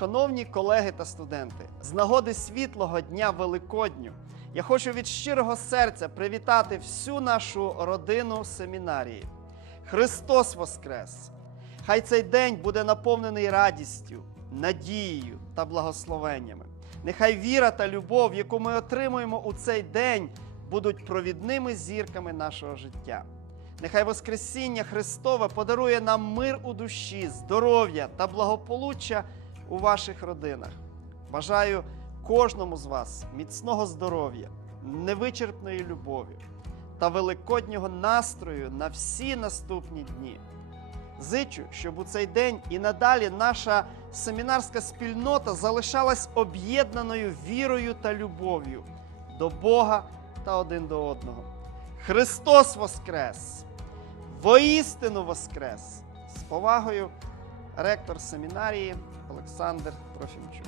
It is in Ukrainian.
Шановні колеги та студенти, з нагоди світлого дня Великодню я хочу від щирого серця привітати всю нашу родину семінарії. Христос Воскрес! Хай цей день буде наповнений радістю, надією та благословеннями. Нехай віра та любов, яку ми отримуємо у цей день, будуть провідними зірками нашого життя. Нехай Воскресіння Христове подарує нам мир у душі, здоров'я та благополуччя у ваших родинах. Бажаю кожному з вас міцного здоров'я, невичерпної любові та великоднього настрою на всі наступні дні. Зичу, щоб у цей день і надалі наша семінарська спільнота залишалась об'єднаною вірою та любов'ю до Бога та один до одного. Христос Воскрес! Воістину Воскрес! З повагою, ректор семінарії Олександр Трофімчук.